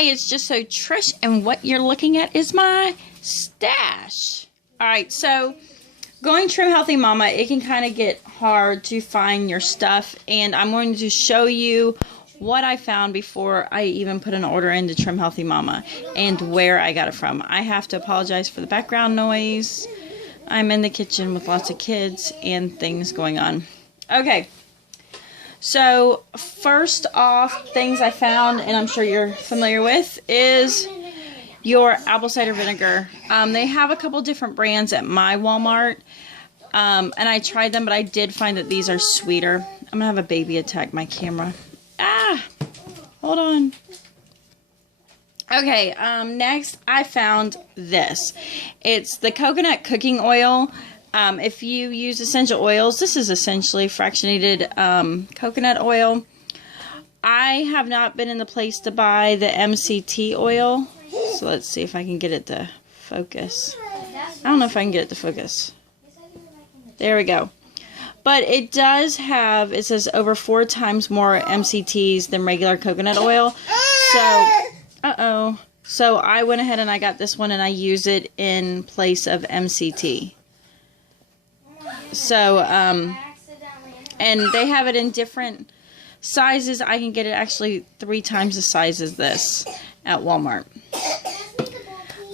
Hey, it's Just So Trish, and what you're looking at is my stash. Alright, so going Trim Healthy Mama, it can kind of get hard to find your stuff, and I'm going to show you what I found before I even put an order into Trim Healthy Mama and where I got it from. I have to apologize for the background noise. I'm in the kitchen with lots of kids and things going on. Okay. So, first off, things I found, and I'm sure you're familiar with, is your apple cider vinegar. They have a couple different brands at my Walmart, and I tried them, but I did find that these are sweeter. I'm going to have a baby attack my camera. Ah! Hold on. Okay, next I found this. It's the coconut cooking oil. If you use essential oils, this is essentially fractionated coconut oil. I have not been in the place to buy the MCT oil, so let's see if I can get it to focus. I don't know if I can get it to focus. There we go. But it does have, it says over 4 times more MCTs than regular coconut oil. So, so I went ahead and I got this one and I use it in place of MCT. So, and they have it in different sizes. I can get it actually 3 times the size as this at Walmart.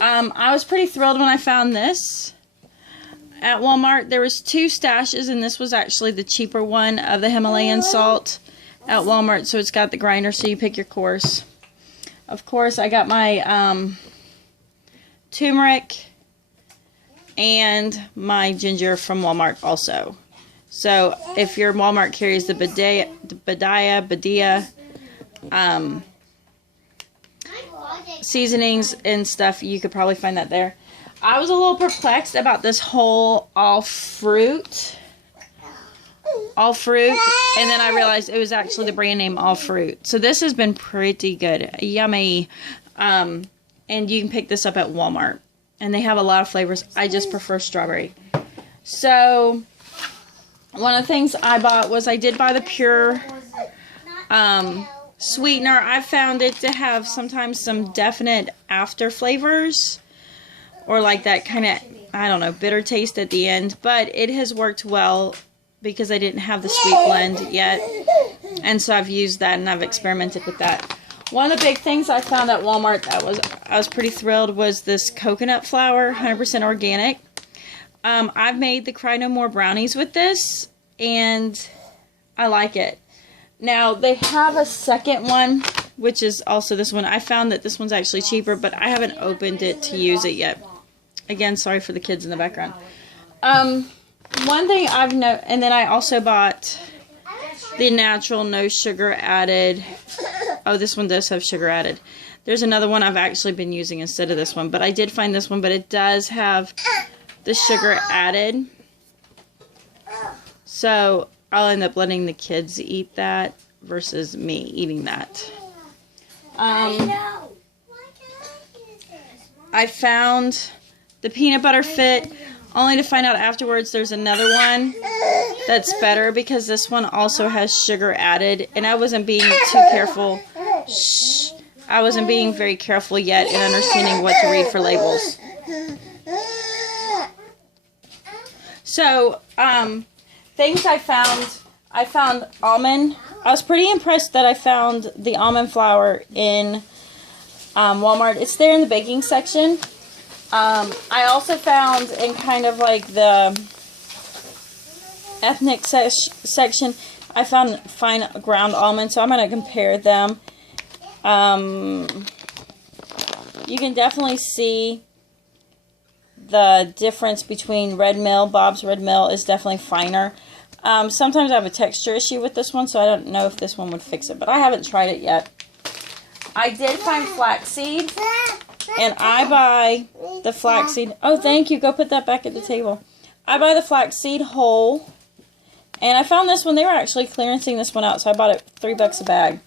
I was pretty thrilled when I found this at Walmart. There was 2 stashes, and this was actually the cheaper one of the Himalayan Salt at Walmart. So it's got the grinder, so you pick your course. Of course, I got my turmeric and my ginger from Walmart also. So if your Walmart carries the Badia seasonings and stuff, you could probably find that there. I was a little perplexed about this whole all fruit, and then I realized it was actually the brand name All Fruit. So this has been pretty good, yummy, and you can pick this up at Walmart. And they have a lot of flavors. I just prefer strawberry. So, one of the things I bought was I did buy the Pyure Sweetener. I found it to have sometimes some definite after flavors. Or like that kind of, I don't know, bitter taste at the end. But it has worked well because I didn't have the sweet blend yet. And so I've used that and I've experimented with that. One of the big things I found at Walmart that I was pretty thrilled was this coconut flour, 100% organic. I've made the Cry No More brownies with this, and I like it. Now, they have a second one, which is also this one. I found that this one's actually cheaper, but I haven't opened it to use it yet. Again, sorry for the kids in the background. One thing I've noticed, and then I also bought the natural no sugar added. Oh, this one does have sugar added. There's another one I've actually been using instead of this one, but I did find this one, but it does have the sugar added. So I'll end up letting the kids eat that versus me eating that. I found the peanut butter fit, only to find out afterwards there's another one that's better because this one also has sugar added, and I wasn't being too careful. Shh. I wasn't being very careful yet in understanding what to read for labels. So, things I found almond. I was pretty impressed that I found the almond flour in Walmart. It's there in the baking section. I also found in kind of like the ethnic section, I found fine ground almonds, so I'm going to compare them. You can definitely see the difference between Red Mill. Bob's Red Mill is definitely finer. Sometimes I have a texture issue with this one, so I don't know if this one would fix it, but I haven't tried it yet. I did find flaxseed, and I buy the flaxseed. Oh, thank you. Go put that back at the table. I buy the flaxseed whole, and I found this one. They were actually clearancing this one out, so I bought it $3 a bag.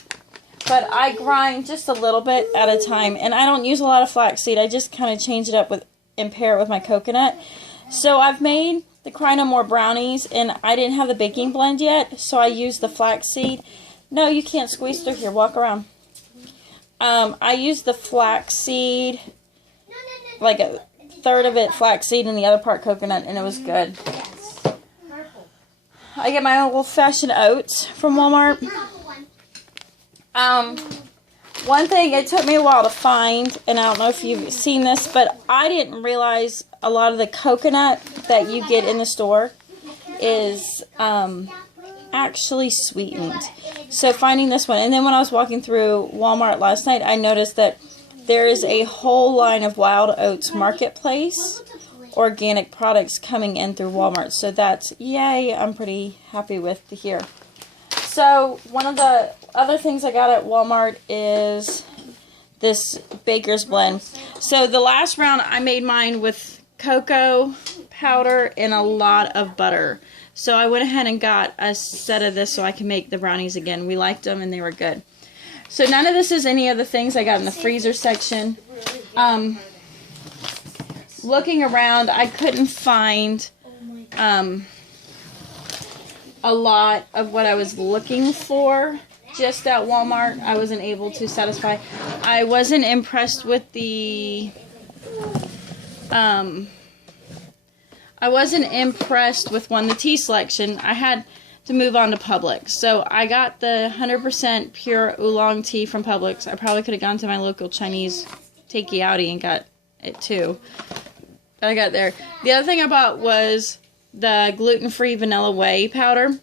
But I grind just a little bit at a time, and I don't use a lot of flaxseed. I just kind of change it up and pair it with my coconut. So I've made the Cry No More brownies, and I didn't have the baking blend yet, so I used the flaxseed. No, you can't squeeze through here. Walk around. I used the flaxseed, like a third of it flaxseed and the other part coconut, and it was good. I get my old-fashioned oats from Walmart. One thing it took me a while to find, and I don't know if you've seen this, but I didn't realize a lot of the coconut that you get in the store is actually sweetened. So finding this one, and then when I was walking through Walmart last night, I noticed that there is a whole line of Wild Oats Marketplace organic products coming in through Walmart. So that's, yay, I'm pretty happy with to hear. So one of the other things I got at Walmart is this Baker's blend. So the last round I made mine with cocoa powder and a lot of butter. So I went ahead and got a set of this so I can make the brownies again. We liked them and they were good. So none of this is any of the things I got in the freezer section. Looking around, I couldn't find a lot of what I was looking for just at Walmart. I wasn't able to satisfy. I wasn't impressed with the the tea selection. I had to move on to Publix. So I got the 100% pure oolong tea from Publix. I probably could have gone to my local Chinese takeout and got it too. I got there. The other thing I bought was the gluten-free vanilla whey powder.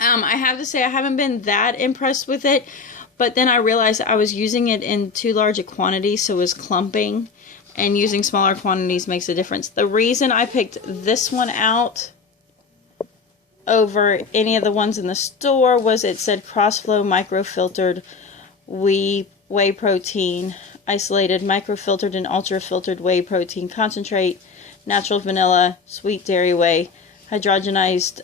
I have to say I haven't been that impressed with it, but then I realized I was using it in too large a quantity, so it was clumping, and using smaller quantities makes a difference. The reason I picked this one out over any of the ones in the store was it said cross-flow microfiltered whey protein, isolated microfiltered and ultra-filtered whey protein concentrate, natural vanilla, sweet dairy whey, hydrogenized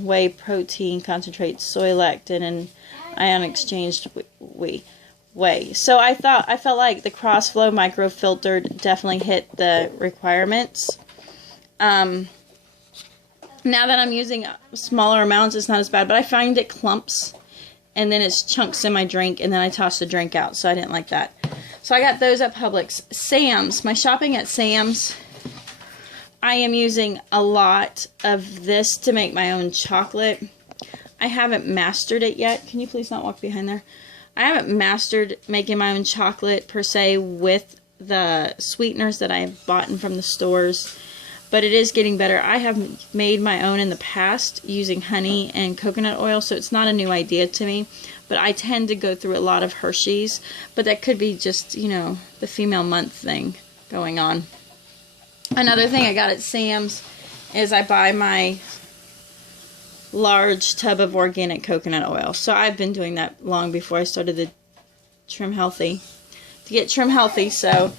whey protein concentrate, soy lectin, and ion exchanged whey. So I felt like the cross-flow microfiltered definitely hit the requirements. Now that I'm using smaller amounts, it's not as bad, but I find it clumps, and then it's chunks in my drink, and then I toss the drink out, so I didn't like that. So I got those at Publix. Sam's, my shopping at Sam's, I am using a lot of this to make my own chocolate. I haven't mastered it yet. Can you please not walk behind there? I haven't mastered making my own chocolate per se with the sweeteners that I have bought from the stores, but it is getting better. I have made my own in the past using honey and coconut oil, so it's not a new idea to me, but I tend to go through a lot of Hershey's, but that could be just, you know, the female month thing going on. Another thing I got at Sam's is I buy my large tub of organic coconut oil. So I've been doing that long before I started the Trim Healthy. To get Trim Healthy, so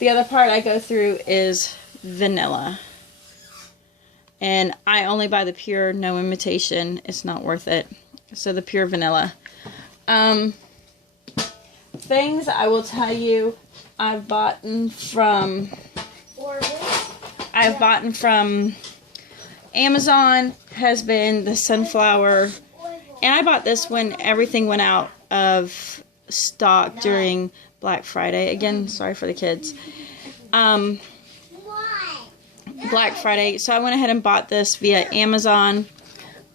the other part I go through is vanilla. And I only buy the pure, no imitation. It's not worth it. So the pure vanilla. Things I will tell you I've bought from Amazon has been the sunflower, and I bought this when everything went out of stock during Black Friday. Again, sorry for the kids. Black Friday, so I went ahead and bought this via Amazon.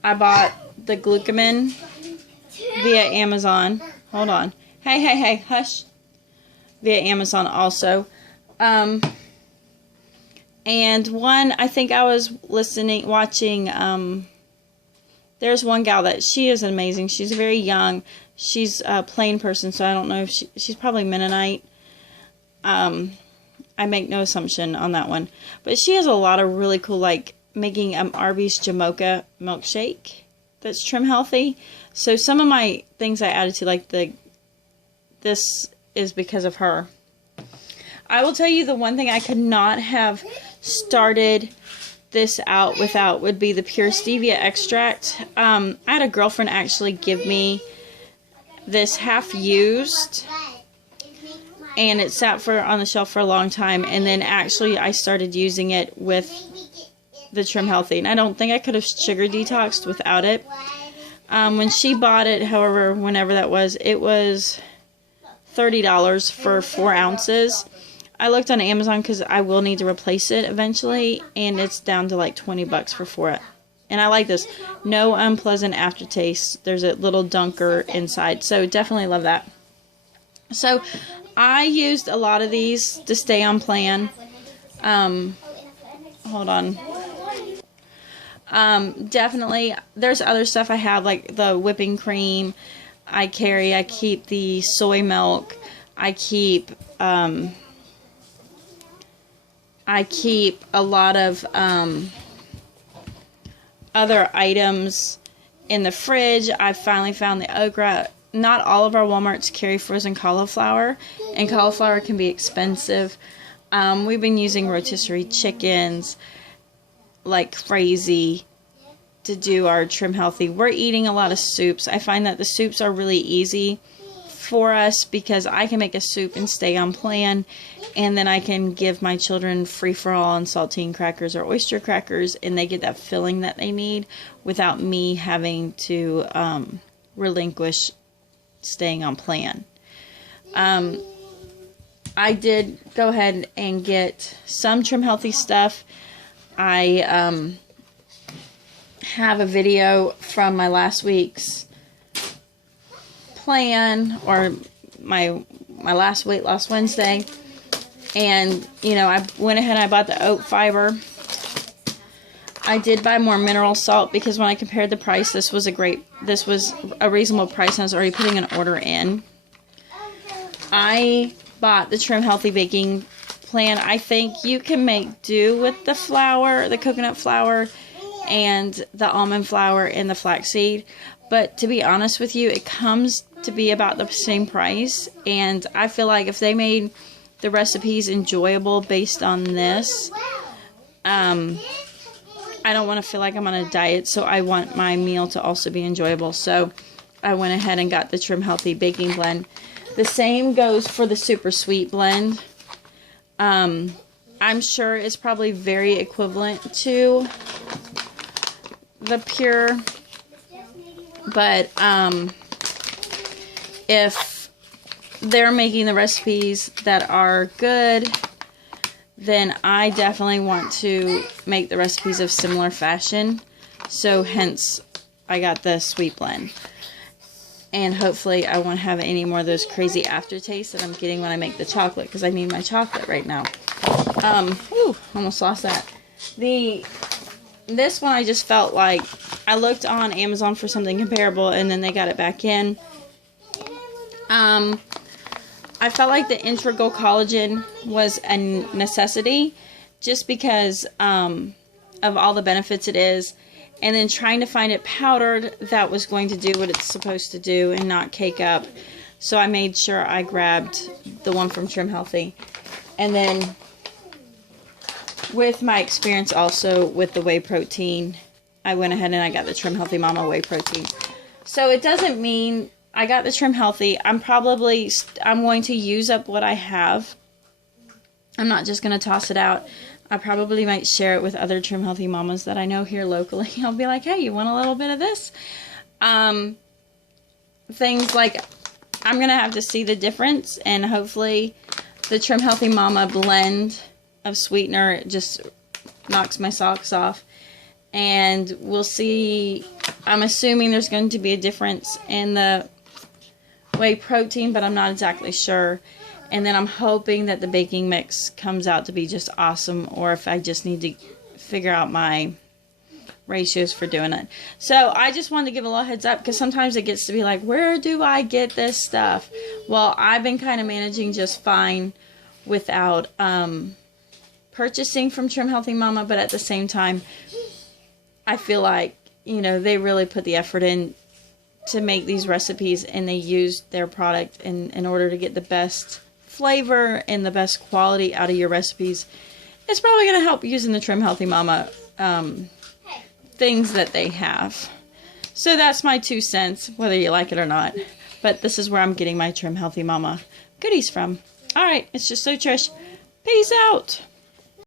I bought the glucomannan via Amazon. Hold on. Hey, hush. Via Amazon also. And one, I think I was watching, there's one gal that, she is amazing. She's very young. She's a plain person, so I don't know if she's probably Mennonite. I make no assumption on that one. But she has a lot of really cool, like, making Arby's Jamocha milkshake that's Trim Healthy. So some of my things I added to, like, this is because of her. I will tell you the one thing I could not have started this out without would be the pure stevia extract. I had a girlfriend actually give me this half used, and it sat on the shelf for a long time, and then actually I started using it with the Trim Healthy, and I don't think I could have sugar detoxed without it. When she bought it, however, whenever that was, it was $30 for 4 ounces. I looked on Amazon because I will need to replace it eventually, and it's down to like $20 for 4. And I like this. No unpleasant aftertaste. There's a little dunker inside, so definitely love that. So I used a lot of these to stay on plan. Hold on. Definitely, there's other stuff I have, like the whipping cream I carry. I keep the soy milk. I keep a lot of other items in the fridge. I finally found the okra. Not all of our Walmarts carry frozen cauliflower, and cauliflower can be expensive. We've been using rotisserie chickens like crazy to do our trim healthy. We're eating a lot of soups. I find that the soups are really easy for us because I can make a soup and stay on plan, and then I can give my children free-for-all and saltine crackers or oyster crackers, and they get that filling that they need without me having to relinquish staying on plan. I did go ahead and get some trim healthy stuff. I have a video from my last week's plan, or my last weight loss Wednesday, and you know, I went ahead and I bought the oat fiber. I did buy more mineral salt because when I compared the price, this was a reasonable price, and I was already putting an order in. I bought the Trim Healthy Baking Plan. I think you can make do with the flour, the coconut flour, and the almond flour and the flaxseed. But to be honest with you, it comes to be about the same price. And I feel like if they made the recipes enjoyable based on this, I don't want to feel like I'm on a diet, so I want my meal to also be enjoyable. So I went ahead and got the Trim Healthy Baking Blend. The same goes for the Super Sweet Blend. I'm sure it's probably very equivalent to the Pyure, but if they're making the recipes that are good, then I definitely want to make the recipes of similar fashion. So hence I got the sweet blend. And hopefully I won't have any more of those crazy aftertastes that I'm getting when I make the chocolate, because I need my chocolate right now. Almost lost that. This one I just felt like I looked on Amazon for something comparable, and then they got it back in. I felt like the integral collagen was a necessity just because of all the benefits it is. And then trying to find it powdered that was going to do what it's supposed to do and not cake up. So I made sure I grabbed the one from Trim Healthy. And then with my experience also with the whey protein, I went ahead and I got the Trim Healthy Mama whey protein. So it doesn't mean I got the Trim Healthy. I'm going to use up what I have. I'm not just going to toss it out. I probably might share it with other Trim Healthy mamas that I know here locally. I'll be like, hey, you want a little bit of this? Things like, I'm going to have to see the difference, and hopefully the Trim Healthy Mama blend of sweetener just knocks my socks off. And we'll see. I'm assuming there's going to be a difference in the whey protein, but I'm not exactly sure. And then I'm hoping that the baking mix comes out to be just awesome, or if I just need to figure out my ratios for doing it. So I just wanted to give a little heads up, because sometimes it gets to be like, where do I get this stuff? Well, I've been kind of managing just fine without purchasing from Trim Healthy Mama, but at the same time, I feel like, you know, they really put the effort in to make these recipes, and they used their product in order to get the best flavor and the best quality out of your recipes. It's probably going to help using the Trim Healthy Mama things that they have. So that's my 2 cents, whether you like it or not. But this is where I'm getting my Trim Healthy Mama goodies from. Alright, it's just so Trish. Peace out!